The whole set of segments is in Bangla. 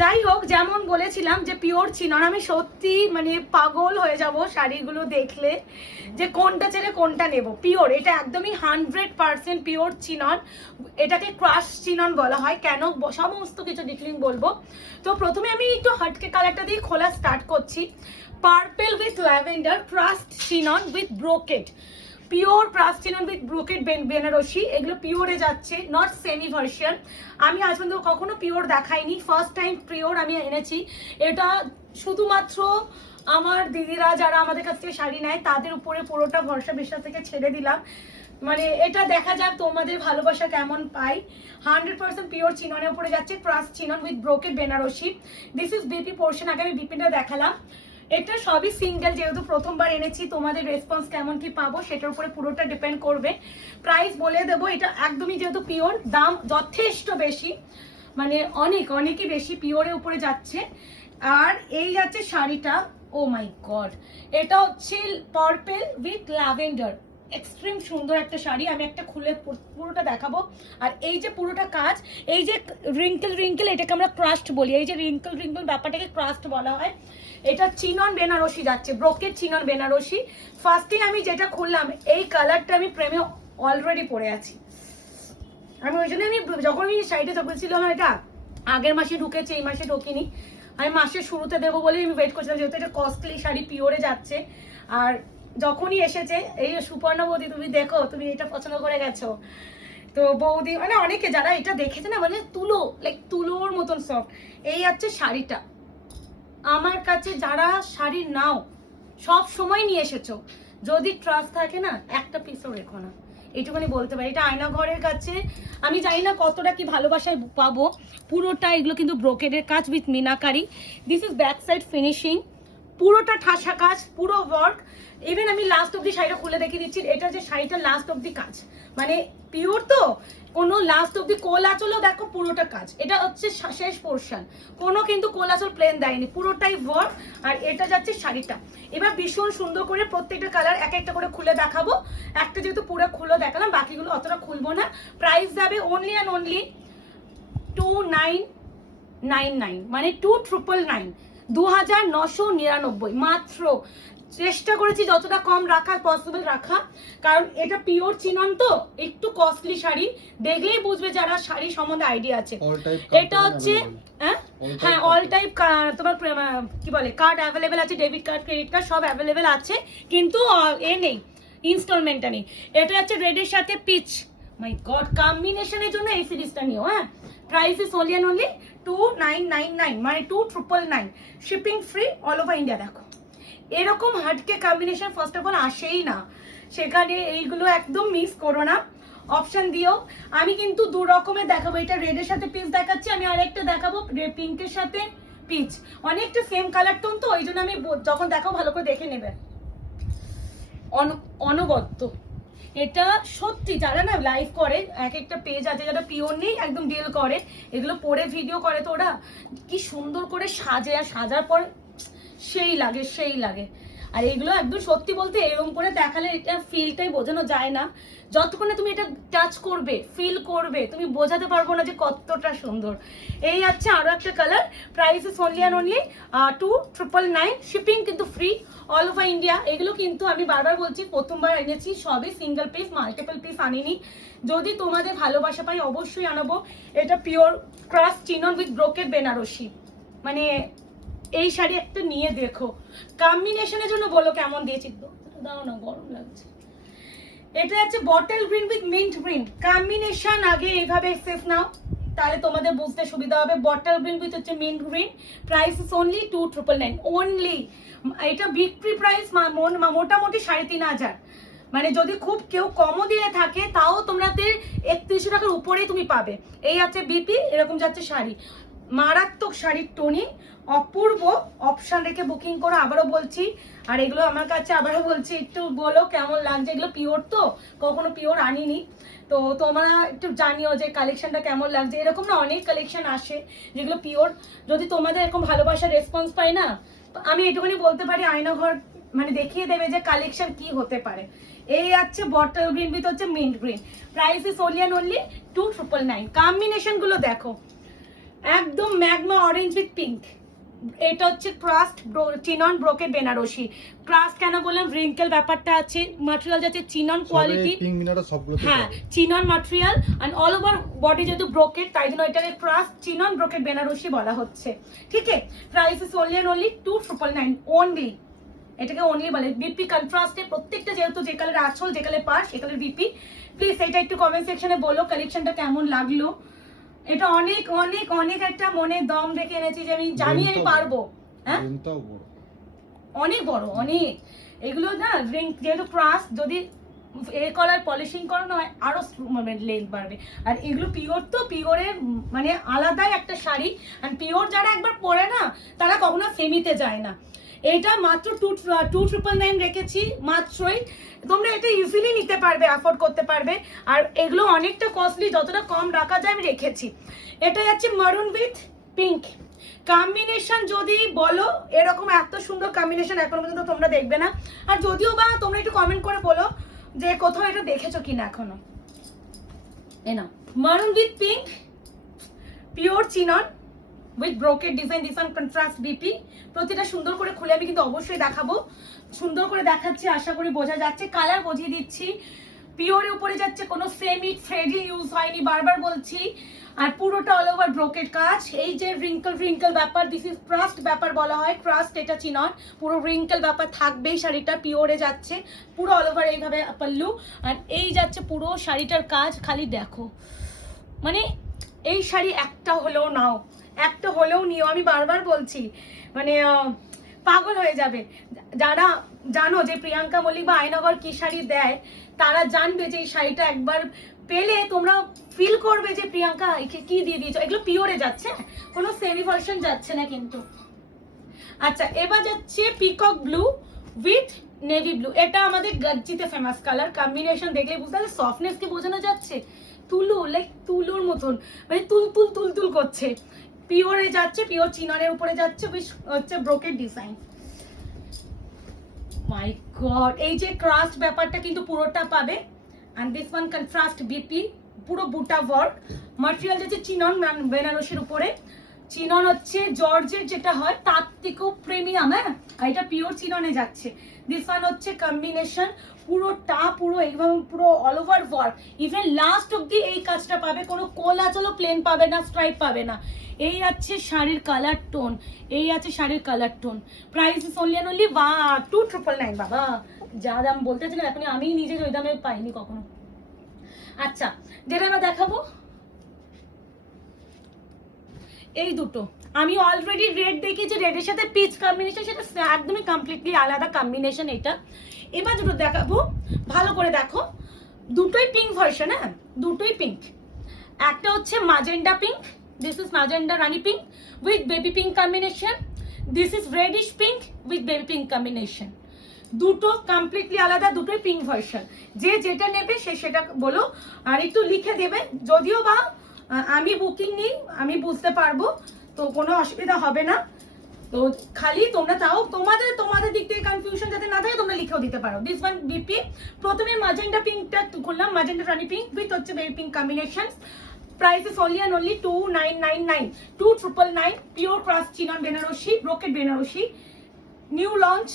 যাই হোক, যেমন বলেছিলাম যে পিওর চিনন, আমি সত্যি মানে পাগল হয়ে যাব শাড়িগুলো দেখলে যে কোনটা ছেড়ে কোনটা নেব। পিওর, এটা একদমই 100% পিওর চিনন। এটাকে ক্রাশ চিনন বলা হয় কেন, সমস্ত কিছু ডিটেইলিং বলবো। তো প্রথমে আমি একটু হাটকে কালারটা দিয়ে খোলা স্টার্ট করছি। Purple with lavender crust chinon with brocade, pure crust chinon with brocade Banarasi. এগুলো পিওরে যাচ্ছে, নট সেমি ভার্সন। আমি আজ পর্যন্ত কখনো পিওর দেখাইনি, ফার্স্ট টাইম পিওর আমি এনেছি। এটা শুধুমাত্র আমার দিদিরা যারা আমাদের কাছ থেকে শাড়ি নেয় তাদের উপরে পুরোটা ভরসা বিশ্বাস থেকে ছেড়ে দিলাম। মানে এটা দেখা যাক তোমাদের ভালোবাসা কেমন পাই। 100% পিওর চিননের উপরে যাচ্ছে, crust chinon with brocade Banarasi. This is BP portion, আগে আমি বিপিটা দেখালাম। এটা সবই সিঙ্গেল, যেহেতু প্রথমবার এনেছি, তোমাদের রেসপন্স কেমন কি পাবো সেটার উপরে পুরোটা ডিপেন্ড করবে। প্রাইস বলে দেবো, এটা একদমই যেহেতু পিওর, দাম যথেষ্ট বেশি, মানে অনেকই বেশি পিওরের উপরে যাচ্ছে। আর এই যাচ্ছে শাড়িটা, ও মাই গড, এটা হচ্ছে পার্পল উইথ ল্যাভেন্ডার, এক্সট্রিম সুন্দর একটা শাড়ি। আমি একটা খুলে পুরোটা দেখাবো। আর এই যে পুরোটা কাজ, এই যে রিঙ্কেল এটাকে আমরা ক্রাস্ট বলি, এই যে রিঙ্কেল ব্যাপারটাকে ক্রাস্ট বলা হয়। এটা চিনন বেনারসি যাচ্ছে, ব্রোকেট চিনন বেনারসি। ফার্স্টে আমি যেটা খুললাম, এই কালারটা আমি প্রেমে অলরেডি পরে আছি। আমি ওই জন্য আমি যখন আমি শাড়িটা চোখেছিলাম, এটা আগের মাসে ঢুকেছে, এই মাসে ঢুকিনি। আমি মাসের শুরুতে দেবো বলেই আমি ওয়েট করছিলাম, যেহেতু এটা কস্টলি শাড়ি পিওরে যাচ্ছে। আর যখনই এসেছে, এই সুপর্ণা বৌদি তুমি দেখো, তুমি এটা পছন্দ করে গেছো। তো বৌদি মানে অনেকে যারা এটা দেখেছে না, মানে তুলো, লাইক তুলোর মতন সফট। এই হচ্ছে শাড়িটা। আমার কাছে যারা শাড়ি নাও সব সময় নিয়ে এসেছো, যদি ট্রাস্ট থাকে না, একটা পিসও রেখো না, এইটুকুনি বলতে পারি। এটা আয়না ঘরের কাছে, আমি জানি না কতটা কি ভালোবাসায় পাবো। পুরোটা এগুলো কিন্তু ব্রোকেডের কাজ with meenakari. This is back side finishing, পুরোটা ঠাসা কাজ, পুরো ওয়ার্ক। ইভেন আমি লাস্ট অব্দি শাড়িটা খুলে দেখিয়ে দিচ্ছি, এটা যে শাড়িটা লাস্ট অব্দি কাজ, মানে পিওর তো, কোনো লাস্ট অব্দি কোল আঁচলও দেখো পুরোটা কাজ। এটা হচ্ছে শেষ পোর্শন, কোনো কিন্তু কোল আঁচল প্লেন দেয়নি, পুরোটাই ওয়ার্ক। আর এটা যাচ্ছে শাড়িটা। এবার ভীষণ সুন্দর করে প্রত্যেকটা কালার এক একটা করে খুলে দেখাবো। একটা যেহেতু পুরো খুলে দেখালাম, বাকিগুলো অতটা খুলবো না। প্রাইস যাবে অনলি অ্যান্ড অনলি 2999, মানে 2999, 2999 মাত্র। চেষ্টা করেছি যতটা কম রাখা পসিবল রাখা, কারণ এটা পিওর চিনন তো, একটু কস্টলি শাড়ি, দেখলেই বুঝবে যারা শাড়ি সম্বন্ধে আইডিয়া আছে। এটা হচ্ছে হ্যাঁ, অল টাইপ তোমার কি বলে কার্ড অ্যাভেলেবেল আছে, ডেবিট কার্ড, ক্রেডিট কার্ড সব অ্যাভেলেবেল আছে, কিন্তু এ নেই, ইনস্টলমেন্টটা নেই। এটা হচ্ছে রেডের সাথে পিচ, মাই গড, কম্বিনেশনের জন্য এই সিরিজটা নিও। হ্যাঁ, price is only and only 2999, মানে 2999, shipping free all over India. দেখো এরকম হাটকে কম্বিনেশন ফার্স্ট অফ অল আসেই না, সেখানে এইগুলো একদম মিস করো না, অপশন দিও। আমি কিন্তু দু রকমের দেখাবো, এটা রেডের সাথে পিচ দেখাচ্ছি, আমি আরেকটা দেখাবো পিঙ্কের সাথে পিচ, অনেকটা সেম কালার টোন তো, ওই জন্য আমি যখন দেখাবো ভালো করে দেখে নেবে। অনবদ্য এটা সত্যি, যারা না লাইভ করে, এক একটা পেজ আছে যারা পিওর নেই একদম ডিল করে, এগুলো পরে ভিডিও করে, তো ওরা কি সুন্দর করে সাজে, আর সাজার পর সেই লাগে। আর এইগুলো একদম সত্যি বলতে এরকম করে দেখালে এটা ফিলটাই বোঝানো যায় না, যতক্ষণ তুমি এটা টাচ করবে, ফিল করবে, তুমি বোঝাতে পারবো না যে কতটা সুন্দর। এই আছে আরো একটা colour, price is only and only 2999, shipping কিন্তু ফ্রি অল ওভার ইন্ডিয়া। এগুলো কিন্তু আমি বারবার বলছি, প্রথমবার এনেছি, সবই সিঙ্গেল পিস, মাল্টিপল পিস আনিনি। যদি তোমাদের ভালোবাসা পাই অবশ্যই আনাবো। এটা pure crust chinon with brocade Banarasi, মানে এই শাড়ি একটা নিয়ে দেখো, কম্বিনেশনের জন্য বলো কেমন দিয়েছি, দাও না, গরম লাগছে। এটা হচ্ছে bottle green with mint green combination, আগে এইভাবে সেফ নাও, তাহলে তোমাদের বুঝতে সুবিধা হবে। বটল গ্রিন উইথ হচ্ছে mint green, price is only 2999 only. এটা বিক্রি প্রাইস মোটামুটি 3500, মানে যদি খুব কেউ কমও দিয়ে থাকে তাও তোমাদের 3100 টাকার উপরেই তুমি পাবে। এই আছে বিপি, এরকম যাচ্ছে শাড়ি, মারাত্মক শাড়ির টোনিং, অপূর্ব। অপশন রেখে বুকিং করো, আবারও বলছি। আর এগুলো আমার কাছে আবারও বলছি, একটু বলো কেমন লাগছে, এগুলো পিওর তো, কখনো পিওর আনিনি, তো তোমরা একটু জানিও যে কালেকশনটা কেমন লাগছে। এরকম না অনেক কালেকশন আসে যেগুলো পিওর, যদি তোমাদের এরকম ভালোবাসার রেসপন্স পাই না, আমি এটুকুনি বলতে পারি আয়নাঘর মানে দেখিয়ে দেবে যে কালেকশন কি হতে পারে। এই আছে বটল গ্রিন উইথ হচ্ছে mint green, price is only and only 2999। Combination গুলো দেখো, একদম ম্যাগমা অরেঞ্জ উইথ পিঙ্ক। এটা হচ্ছে crust chinon brocade Banarasi. Crust কেন বললাম, রিঙ্কেল ব্যাপারটা আছে, ম্যাটেরিয়াল যাচ্ছে চিনন কোয়ালিটি, হ্যাঁ chinon material, and all over body যেহেতু ব্রোকেট, তাই জন্য এটাকে ক্রাস্ট চিনন ব্রোকেট বেনারসি বলা হচ্ছে। ঠিক আছে, প্রাইস ইজ অনলি 2999 অনলি। এটাকে অনলি বলে। বিপি কন্ট্রাস্টে প্রত্যেকটা, যেহেতু যে কালার আঁচল, যে colour pass, say colour BP. Please এটা একটু কমেন্ট সেকশনে বলো কালেকশনটা কেমন লাগলো। এটা অনেক অনেক অনেক একটা মনে দম রেখে এনেছি যে আমি জানি আমি পারবো। হ্যাঁ অনেক বড়, অনেক। এগুলো না রিং যেহেতু ক্রাস, যদি এ কলার পলিশিং করানো হয় আরো লেন্থ বাড়বে। আর এগুলো পিওর, তো পিওরের মানে আলাদাই একটা শাড়ি। আর পিওর যারা একবার পরে না, তারা কখনো সেমিতে যায় না। এটা মাত্র 2999 রেখেছি মাত্রই। তোমরা এটা ইজিলি নিতে পারবে, অ্যাফোর্ড করতে পারবে। আর এগুলো অনেকটা কস্টলি, যতটা কম রাখা যায় আমি রেখেছি। এটা যাচ্ছে মারুন উইথ পিঙ্ক কম্বিনেশন। যদি বলো এরকম এত সুন্দর কম্বিনেশন এখন পর্যন্ত তোমরা দেখবে না। আর যদিও বা তোমরা একটু কমেন্ট করে বলো যে কোথাও এটা দেখেছো কিনা এখনো। এ না, মারুন with pink, pure chinon with brocade design, design contrast BP. প্রতিটা সুন্দর করে খুলে আমি কিন্তু অবশ্যই দেখাবো, সুন্দর করে দেখাচ্ছি, আশা করি বোঝা যাচ্ছে। কালার বুঝিয়ে দিচ্ছি। পিওরের উপরে যাচ্ছে, কোনো সেমি থ্রেডি ইউজ হয়নি, বারবার বলছি। আর পুরোটা অল ওভার ব্রোকেট কাজ। এই যে রিঙ্কল রিঙ্কল ব্যাপার, দিস ইজ ক্রাস্ট ব্যাপার বলা হয়, ক্রাস্ট এটা চিনন। পুরো রিঙ্কল ব্যাপার থাকবেই, শাড়িটা পিওরে যাচ্ছে পুরো অল ওভার এইভাবে পাল্লু। আর এই যাচ্ছে পুরো শাড়িটার কাজ, খালি দেখো। মানে এই শাড়ি একটা হলেও নাও, একটা হলেও নিও, আমি বারবার বলছি। মানে পাগল হয়ে যাবে। যারা জানো যে প্রিয়াঙ্কা মল্লিক বা আয়নগর কি শাড়ি দেয়, তারা জানবে যে এই শাড়িটা একবার পেলে তোমরা ফিল করবে যে প্রিয়াঙ্কা কি দিয়ে দিয়েছো। এগুলো পিওরে যাচ্ছে, কোনো সেমি ভার্সন যাচ্ছে না কিন্তু। আচ্ছা, এবার যাচ্ছে peacock blue with navy blue. এটা আমাদের গজ্জিতে ফেমাস কালার। কম্বিনেশন দেখলে বুঝতে পারবে, সফটনেস কে বোঝানো যাচ্ছে। তুলু, লাইক তুলুর মতন, মানে তুল তুল তুল তুল করছে। পিওরে যাচ্ছে, পিওর চিননের উপরে যাচ্ছে, হচ্ছে ব্রোকেট ডিজাইন। মাই গড, এই যে ক্রাস্ট ব্যাপারটা কিন্তু পুরোটা পাবে। And this one contrast BP, পুরো বুটা ওয়ার্ক। ম্যাটেরিয়াল যাচ্ছে চিনন বেনারসির উপরে। চিনন হচ্ছে জর্জের যেটা হয় তার থেকেও প্রিমিয়াম। হ্যাঁ, আর এটা পিওর চিননে যাচ্ছে। দিস ওয়ান হচ্ছে কম্বিনেশন, পুরোটা পুরো একদম পুরো all over work. Even last অব্দি এই কাজটা পাবে, কোনো কোলা চলো প্লেন পাবে না, স্ট্রাইপ পাবে না। এই আছে শাড়ির কালার টোন, এই আছে শাড়ির colour tone. Price is only 2999 বাবা। যা দাম বলতেছি না এখন, আমি নিজে ওই দামে পাইনি কখনো। আচ্ছা, যেটা আমরা দেখাবো এই দুটো, আমি অলরেডি রেড দেখেছি, রেডের সাথে পিচ কম্বিনেশন, সেটা একদমই কমপ্লিটলি আলাদা কম্বিনেশন এটা। এবার দুটো দেখাবো, ভালো করে দেখো। দুটোই পিঙ্ক ভার্সন, হ্যাঁ দুটোই পিঙ্ক। একটা হচ্ছে magenta pink, this is magenta রানি pink with baby pink combination. This is radish pink with baby pink combination. দুটো কমপ্লিটলি আলাদা, দুটোই পিঙ্ক ভার্সন। যে যেটা নেবে সে সেটা বলো, আর একটু লিখে দেবে। যদিও বা আমি বুকিং নিই, আমি বুঝতে পারবো, তো কোনো অসুবিধা হবে না। তো খালি তোমরা তাও তোমাদের দিক থেকে কনফিউশন যাতে না থাকে, তোমরা লিখেও দিতে পারো। This one BP. প্রথমে মাজেন্ডা পিঙ্কটা খুললাম, মাজেন্ডা রানি পিঙ্ক উইথ হচ্ছে baby pink combination. Price is only 2999, 2999। Pure ক্রাস chinon Banarasi, brocade Banarasi, new launch.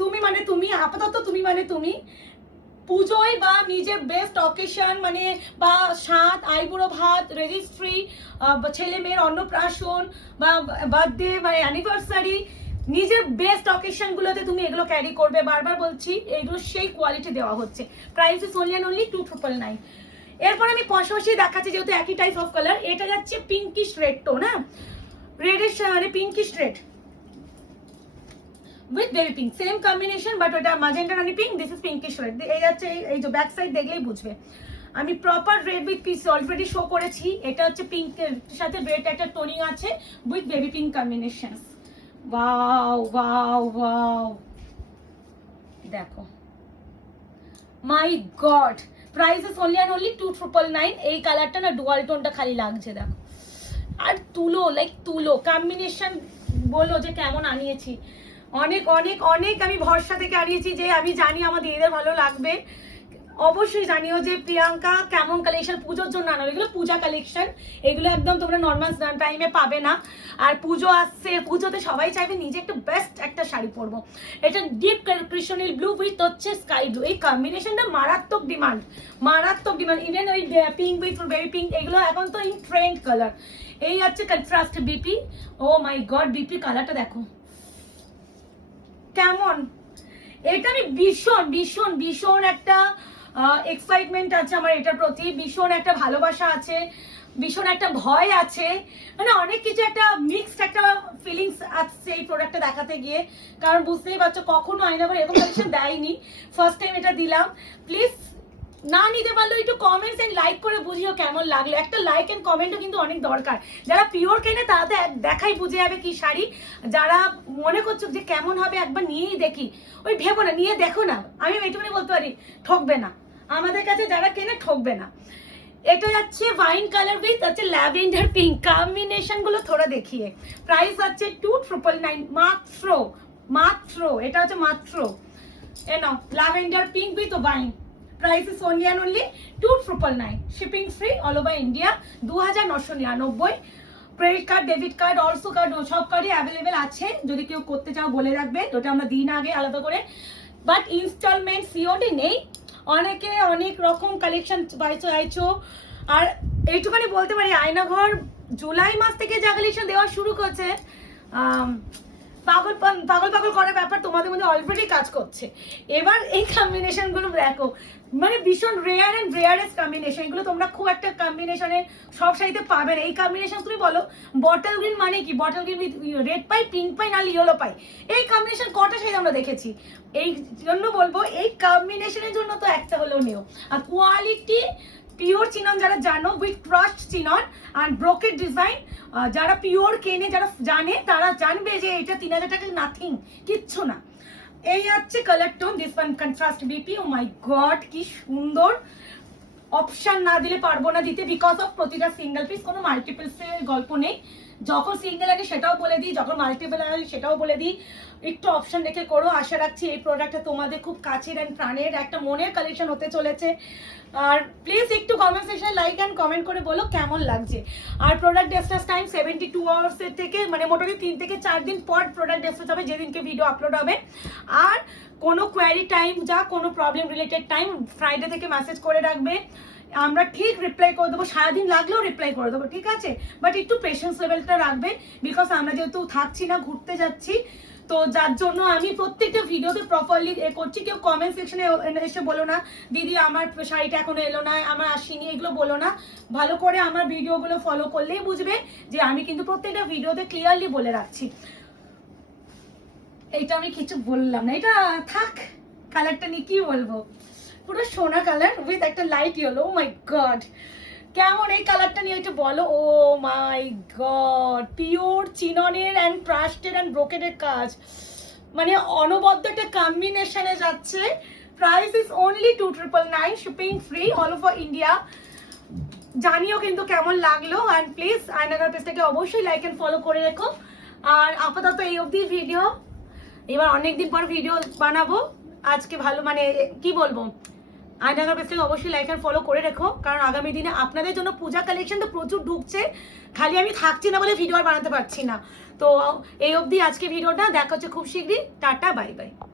তুমি মানে তুমি, আপাতত তুমি মানে তুমি পুজোয় বা নিজের বেস্ট অকেশন, মানে বা সাত আইবুড়ো ভাত, রেজিস্ট্রি, ছেলে মেয়ের অন্নপ্রাশন বা বার্থডে বা অ্যানিভার্সারি, নিজের বেস্ট অকেশন গুলোতে তুমি এগুলো ক্যারি করবে। বারবার বলছি, এগুলো সেই কোয়ালিটি দেওয়া হচ্ছে। Price is only 2999। এরপর আমি পাশাপাশি দেখাচ্ছি, যেহেতু একই টাইপ অফ কালার। এটা যাচ্ছে পিঙ্কিশ রেড টোন, হ্যাঁ রেডের মানে pinkish red with baby pink, same combination, but ওটা magenta Rani pink, this is pinkish red. এই যাচ্ছে, এই যে ব্যাক সাইড দেখলেই বুঝবে। আমি proper red with piece already show করেছি। এটা হচ্ছে পিঙ্কের সাথে রেড একটা টোনিং আছে with baby pink combination. Wow wow wow, দেখো মাই গড। Price is only 2999। এই কালারটা না ডুয়াল টোনটা খালি লাগছে, দেখো। আর তুলো, লাইক তুলো কম্বিনেশন, বলো যে কেমন আনিয়েছি। অনেক অনেক অনেক আমি ভরসা থেকে আনিয়েছি, যে আমি জানি আমার দিদিদের ভালো লাগবে। অবশ্যই জানিও যে প্রিয়াঙ্কা কেমন কালেকশন পুজোর জন্য আনো। এগুলো পূজা কালেকশন, এগুলো একদম তোমরা নর্মাল টাইমে পাবে না। আর পুজো আসছে, পুজোতে সবাই চাইবে নিজে একটু বেস্ট একটা শাড়ি পরবো। এটা ডিপ কৃষ্ণনীল ব্লু উইথ হচ্ছে স্কাই ব্লু, এই কম্বিনেশনটা মারাত্মক ডিমান্ড, মারাত্মক ডিমান্ড। ইভেন ওই পিঙ্ক উইথ বেবি পিঙ্ক, এগুলো এখন তো ইন ট্রেন্ড কালার। এই হচ্ছে contrast BP. Oh my god, BP কালারটা দেখো কেমন। এটা আমি ভীষণ ভীষণ ভীষণ একটা এক্সাইটমেন্ট আছে আমার এটার প্রতি, ভীষণ একটা ভালোবাসা আছে, ভীষণ একটা ভয় আছে, মানে অনেক কিছু একটা মিক্সড একটা ফিলিংস আসছে এই প্রোডাক্টটা দেখাতে গিয়ে। কারণ বুঝতেই পারছো কখনো আয়নাঘর এরকম কালেকশন দেয়নি, ফার্স্ট টাইম এটা দিলাম। প্লিজ না নিতে পারলেও একটু কমেন্টস এন্ড লাইক করে বুঝিও কেমন লাগলো। একটা লাইক এন্ড কমেন্টও কিন্তু অনেক দরকার। যারা পিওর কেনে তারা তো দেখাই বুঝে যাবে কি শাড়ি। যারা মনে করছো যে কেমন হবে একবার নিয়েই দেখি, ওই ভেবো না, নিয়ে দেখো না। আমি এইটুকুনি বলতে পারি, ঠকবে না, আমাদের কাছে যারা কেনে ঠকবে না। এটা যাচ্ছে ওয়াইন কালার উইথ আছে ল্যাভেন্ডার পিঙ্ক, কম্বিনেশন গুলো থোড়া দেখিয়ে। প্রাইস আছে 2999 মাত্র, মাত্র এটা হচ্ছে মাত্র। এনো lavender pink with wine, price is only and only 2999, shipping free all over India, 2999। Credit card, debit card, also card, সব কার্ডই অ্যাভেলেবেল আছে। যদি কেউ করতে চাও বলে রাখবে, ওটা আমরা দিন আগে আলাদা করে। বাট ইনস্টলমেন্ট সিওডি নেই। অনেকে অনেক রকম কালেকশন চাইছো। আর এইটুখানি বলতে পারি, আয়নাঘর জুলাই মাস থেকে যা কালেকশন দেওয়া শুরু করছে, পাগল পাগল করার ব্যাপার তোমাদের মধ্যে অলরেডি কাজ করছে। এবার এই কম্বিনেশন গুলো দেখো, মানে ভীষণ রেয়ার এন্ড রেয়ারেস্ট কম্বিনেশন। এগুলো তোমরা খুব একটা কম্বিনেশনে সব শাড়িতে পাবে না। এই কম্বিনেশন তুমি বলো বটল গ্রিন মানে কি, বটল গ্রিন উইথ রেড পাই, পিঙ্ক পাই, নাহলে ইয়েলো পাই। এই কম্বিনেশন কটা শাড়ি আমরা দেখেছি। এই জন্য বলবো এই কম্বিনেশনের জন্য তো একটা হলেও নিও। আর কোয়ালিটি পিওর চিনন যারা জানো, উইথ ট্রাস্ট চিনন আর ব্রোকেট ডিজাইন, যারা পিওর কেনে, যারা জানে তারা জানবে যে এটা 3000 টাকা নাথিং, কিচ্ছু না। এই হচ্ছে colour tone, this one contrast BP. Oh my god কি সুন্দর। অপশন না দিলে পারবো না দিতে, বিকজ অফ প্রতিটা সিঙ্গেল পিস, কোনো মাল্টিপলসের গল্প নেই। যখন সিঙ্গেল আনি সেটাও বলে দিই, যখন মাল্টিপল আনি সেটাও বলে দিই। একটু অপশন রেখে করো। আশা রাখছি এই প্রোডাক্টটা তোমাদের খুব কাছের অ্যান্ড প্রাণের একটা মনের কালেকশন হতে চলেছে। আর প্লিজ একটু কমেন্ট সেকশনে লাইক অ্যান্ড কমেন্ট করে বলো কেমন লাগছে। আর প্রোডাক্ট ডেসটাস টাইম 72 আওয়ার্সের থেকে, মানে মোটামুটি 3 থেকে 4 দিন পর প্রোডাক্ট ডেসটাস হবে, যেদিনকে ভিডিও আপলোড হবে। আর কোনো কোয়ারি টাইম যা কোনো প্রবলেম রিলেটেড টাইম ফ্রাইডে থেকে মেসেজ করে রাখবে, আমরা ঠিক রিপ্লাই করে দেবো। সারাদিন লাগলেও রিপ্লাই করে দেবো, ঠিক আছে? বাট একটু পেশেন্স লেভেলটা রাখবে, বিকজ আমরা যেহেতু থাকছি না, ঘুরতে যাচ্ছি, তো যার জন্য আমি প্রত্যেকটা ভিডিওতে প্রপারলি করছি। কেউ কমেন্ট সেকশনে এসে বলো না দিদি আমার শাড়িটা এখনো এলো না, আমার আসেনি, এগুলো বলো না। ভালো করে আমার ভিডিওগুলো ফলো করলেই বুঝবে যে আমি কিন্তু প্রত্যেকটা ভিডিওতে ক্লিয়ারলি বলে রাখছি। এইটা আমি কিছু বললাম না, এটা থাক। কালারটা নিয়ে কি বলবো, পুরো সোনা কালার উইথ একটা light yellow. Oh my god কেমন এই কালারটা নিয়ে একটু বলো। ও মাই গড, পিওর চিননের অ্যান্ড ট্রাস্টেড অ্যান্ড ব্রোকেডের কাজ, মানে অনবদ্য একটা কম্বিনেশনে যাচ্ছে। Price is only 2999, shipping free all over India. জানিও কিন্তু কেমন লাগলো। অ্যান্ড প্লিজ আয়নাঘর পেজটাকে অবশ্যই লাইক অ্যান্ড ফলো করে রেখো। আর আপাতত এই অবধি ভিডিও, এবার অনেকদিন পর ভিডিও বানাবো। আজকে ভালো মানে কি বলবো, আয়নাঘর পেজটাকে অবশ্যই লাইক অ্যান্ড ফলো করে রেখো, কারণ আগামী দিনে আপনাদের জন্য পূজা কালেকশন তো প্রচুর ঢুকছে। খালি আমি থাকছি না বলে ভিডিও আর বানাতে পারছি না। তো এই অবধি আজকে ভিডিওটা, দেখা হচ্ছে খুব শীঘ্রই। Tata, bye bye.